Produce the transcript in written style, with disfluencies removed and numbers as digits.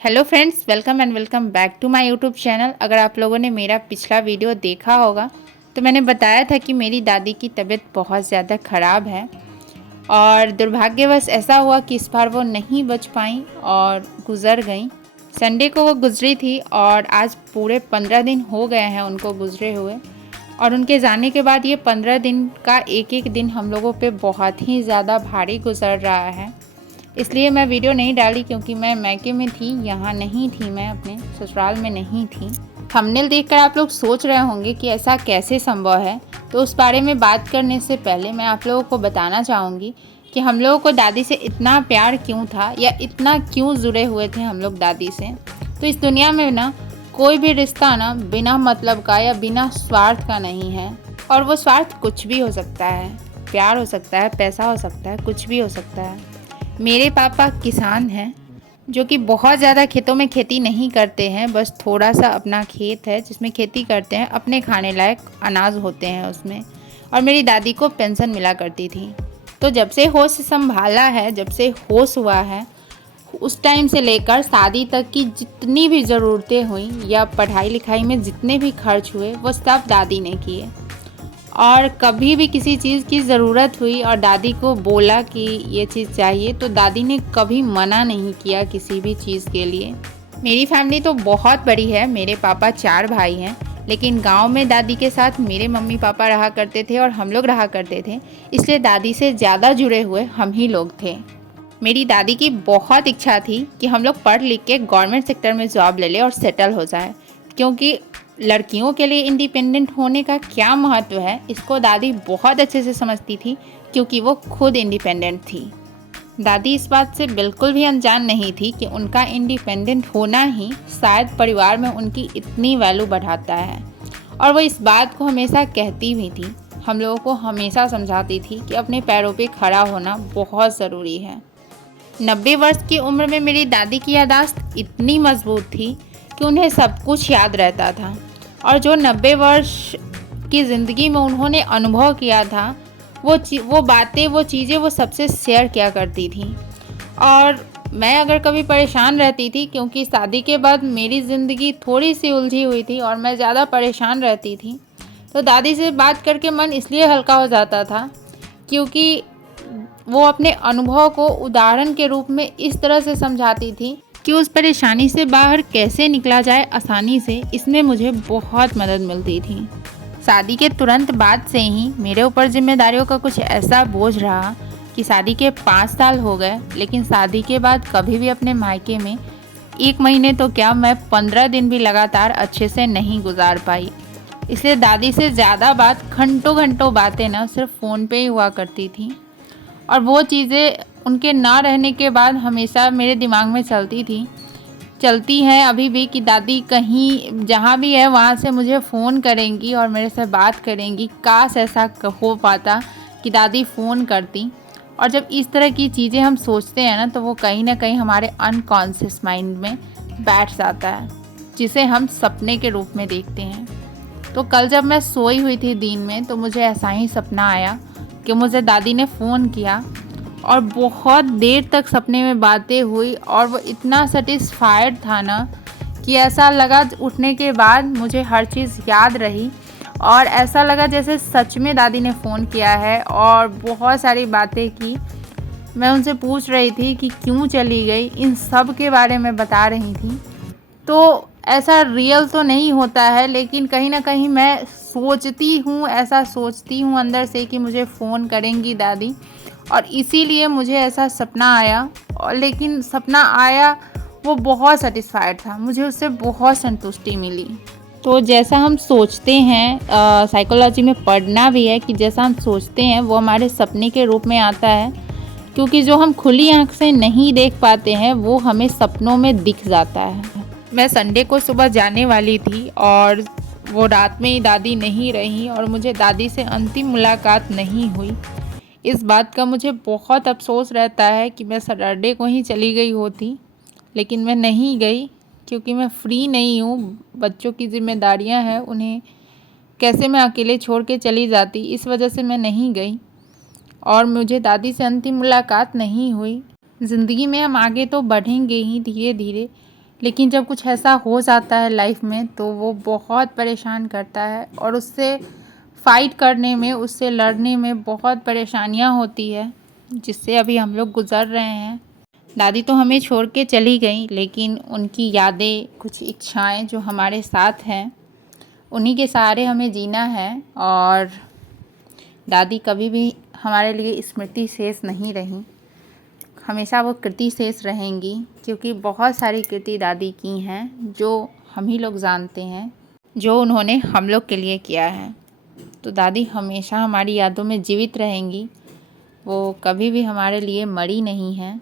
Hello friends, welcome and welcome back to my YouTube channel. अगर आप लोगों ने मेरा पिछला वीडियो देखा होगा तो मैंने बताया था कि मेरी दादी की तबीयत बहुत ज़्यादा ख़राब है और दुर्भाग्यवश ऐसा हुआ कि इस बार वो नहीं बच पाई और गुज़र गई। संडे को वो गुज़री थी और आज पूरे 15 दिन हो गए हैं उनको गुज़रे हुए। और उनके जाने के बाद ये 15 दिन का एक एक दिन हम लोगों पे बहुत ही ज़्यादा भारी गुज़र रहा है। इसलिए मैं वीडियो नहीं डाली क्योंकि मैं मायके में थी, यहाँ नहीं थी, मैं अपने ससुराल में नहीं थी। थंबनेल देखकर आप लोग सोच रहे होंगे कि ऐसा कैसे संभव है, तो उस बारे में बात करने से पहले मैं आप लोगों को बताना चाहूँगी कि हम लोगों को दादी से इतना प्यार क्यों था या इतना क्यों जुड़े हुए थे हम लोग दादी से। तो इस दुनिया में ना कोई भी रिश्ता ना बिना मतलब का या बिना स्वार्थ का नहीं है, और वो स्वार्थ कुछ भी हो सकता है, प्यार हो सकता है, पैसा हो सकता है, कुछ भी हो सकता है। मेरे पापा किसान हैं, जो कि बहुत ज़्यादा खेतों में खेती नहीं करते हैं, बस थोड़ा सा अपना खेत है जिसमें खेती करते हैं, अपने खाने लायक अनाज होते हैं उसमें। और मेरी दादी को पेंशन मिला करती थी। तो जब से होश संभाला है, जब से होश हुआ है, उस टाइम से लेकर शादी तक की जितनी भी ज़रूरतें हुई या पढ़ाई लिखाई में जितने भी खर्च हुए वो सब दादी ने किए। और कभी भी किसी चीज़ की ज़रूरत हुई और दादी को बोला कि ये चीज़ चाहिए, तो दादी ने कभी मना नहीं किया किसी भी चीज़ के लिए। मेरी फैमिली तो बहुत बड़ी है, मेरे पापा 4 भाई हैं, लेकिन गांव में दादी के साथ मेरे मम्मी पापा रहा करते थे और हम लोग रहा करते थे, इसलिए दादी से ज़्यादा जुड़े हुए हम ही लोग थे। मेरी दादी की बहुत इच्छा थी कि हम लोग पढ़ लिख के गवर्नमेंट सेक्टर में जॉब ले लें और सेटल हो जाए, क्योंकि लड़कियों के लिए इंडिपेंडेंट होने का क्या महत्व है इसको दादी बहुत अच्छे से समझती थी, क्योंकि वो खुद इंडिपेंडेंट थी। दादी इस बात से बिल्कुल भी अनजान नहीं थी कि उनका इंडिपेंडेंट होना ही शायद परिवार में उनकी इतनी वैल्यू बढ़ाता है। और वो इस बात को हमेशा कहती भी थी, हम लोगों को हमेशा समझाती थी कि अपने पैरों पे खड़ा होना बहुत ज़रूरी है। 90 वर्ष की उम्र में मेरी दादी की याददाश्त इतनी मजबूत थी कि उन्हें सब कुछ याद रहता था, और जो 90 वर्ष की ज़िंदगी में उन्होंने अनुभव किया था वो बातें, वो चीज़ें वो सबसे शेयर किया करती थी। और मैं अगर कभी परेशान रहती थी, क्योंकि शादी के बाद मेरी ज़िंदगी थोड़ी सी उलझी हुई थी और मैं ज़्यादा परेशान रहती थी, तो दादी से बात करके मन इसलिए हल्का हो जाता था क्योंकि वो अपने अनुभव को उदाहरण के रूप में इस तरह से समझाती थी कि उस परेशानी से बाहर कैसे निकला जाए आसानी से। इसमें मुझे बहुत मदद मिलती थी। शादी के तुरंत बाद से ही मेरे ऊपर जिम्मेदारियों का कुछ ऐसा बोझ रहा कि शादी के 5 साल हो गए, लेकिन शादी के बाद कभी भी अपने मायके में 1 महीने तो क्या, मैं 15 दिन भी लगातार अच्छे से नहीं गुजार पाई। इसलिए दादी से ज़्यादा बात, घंटों घंटों बातें ना सिर्फ फ़ोन पे ही हुआ करती थी। और वो चीज़ें उनके ना रहने के बाद हमेशा मेरे दिमाग में चलती हैं अभी भी, कि दादी कहीं जहाँ भी है वहाँ से मुझे फ़ोन करेंगी और मेरे से बात करेंगी। काश ऐसा हो पाता कि दादी फ़ोन करती। और जब इस तरह की चीज़ें हम सोचते हैं ना, तो वो कहीं ना कहीं हमारे अनकॉन्शियस माइंड में बैठ जाता है, जिसे हम सपने के रूप में देखते हैं। तो कल जब मैं सोई हुई थी दिन में, तो मुझे ऐसा ही सपना आया कि मुझे दादी ने फ़ोन किया और बहुत देर तक सपने में बातें हुई, और वो इतना सेटिस्फाइड था ना कि ऐसा लगा उठने के बाद मुझे हर चीज़ याद रही, और ऐसा लगा जैसे सच में दादी ने फ़ोन किया है और बहुत सारी बातें की। मैं उनसे पूछ रही थी कि क्यों चली गई, इन सब के बारे में बता रही थी। तो ऐसा रियल तो नहीं होता है, लेकिन कहीं ना कहीं मैं सोचती हूँ, ऐसा सोचती हूँ अंदर से कि मुझे फ़ोन करेंगी दादी, और इसीलिए मुझे ऐसा सपना आया। और लेकिन सपना आया वो बहुत सेटिस्फाइड था, मुझे उससे बहुत संतुष्टि मिली। तो जैसा हम सोचते हैं, साइकोलॉजी में पढ़ना भी है कि जैसा हम सोचते हैं वो हमारे सपने के रूप में आता है, क्योंकि जो हम खुली आँख से नहीं देख पाते हैं वो हमें सपनों में दिख जाता है। मैं संडे को सुबह जाने वाली थी और वो रात में ही दादी नहीं रही और मुझे दादी से अंतिम मुलाकात नहीं हुई। इस बात का मुझे बहुत अफसोस रहता है कि मैं सैटरडे को ही चली गई होती, लेकिन मैं नहीं गई क्योंकि मैं फ्री नहीं हूँ। बच्चों की जिम्मेदारियाँ हैं, उन्हें कैसे मैं अकेले छोड़ के चली जाती, इस वजह से मैं नहीं गई और मुझे दादी से अंतिम मुलाकात नहीं हुई। ज़िंदगी में हम आगे तो बढ़ेंगे ही धीरे धीरे, लेकिन जब कुछ ऐसा हो जाता है लाइफ में तो वो बहुत परेशान करता है और उससे फाइट करने में, उससे लड़ने में बहुत परेशानियां होती है, जिससे अभी हम लोग गुजर रहे हैं। दादी तो हमें छोड़ के चली गई, लेकिन उनकी यादें, कुछ इच्छाएं जो हमारे साथ हैं, उन्हीं के सहारे हमें जीना है। और दादी कभी भी हमारे लिए स्मृति शेष नहीं रही, हमेशा वो कृति शेष रहेंगी, क्योंकि बहुत सारी कृति दादी की हैं जो हम ही लोग जानते हैं, जो उन्होंने हम लोग के लिए किया है। तो दादी हमेशा हमारी यादों में जीवित रहेंगी, वो कभी भी हमारे लिए मरी नहीं हैं।